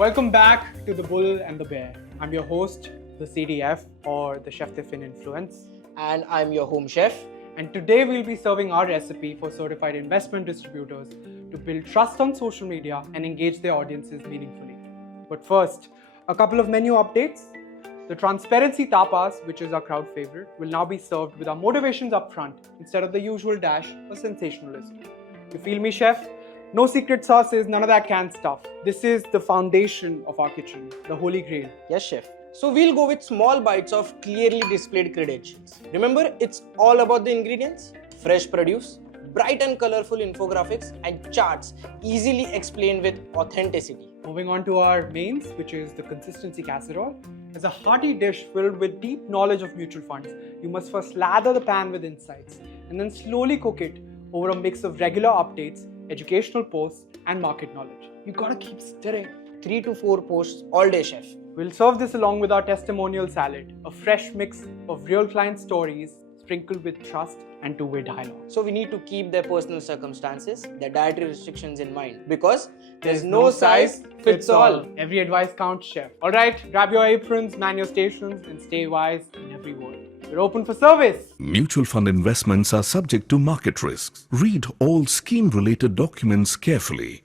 Welcome back to The Bull and the Bear. I'm your host, the CDF or the Chef Tiffin Influence. And I'm your home chef. And today we'll be serving our recipe for certified investment distributors to build trust on social media and engage their audiences meaningfully. But first, a couple of menu updates. The Transparency Tapas, which is our crowd favorite, will now be served with our motivations up front instead of the usual dash or sensationalism. You feel me, chef? No secret sauces, none of that canned stuff. This is the foundation of our kitchen, the holy grail. Yes, chef. So we'll go with small bites of clearly displayed credentials. Remember, it's all about the ingredients, fresh produce, bright and colorful infographics, and charts easily explained with authenticity. Moving on to our mains, which is the Consistency Casserole. As a hearty dish filled with deep knowledge of mutual funds, you must first lather the pan with insights and then slowly cook it over a mix of regular updates, educational posts, and market knowledge. You gotta keep stirring. 3 to 4 posts all day, chef. We'll serve this along with our Testimonial Salad, a fresh mix of real client stories sprinkled with trust and two-way dialogue. So we need to keep their personal circumstances, their dietary restrictions in mind, because there's no size fits all. Every advice counts, chef. Alright, grab your aprons, man your stations, and stay wise in every word. We're open for service. Mutual fund investments are subject to market risks. Read all scheme-related documents carefully.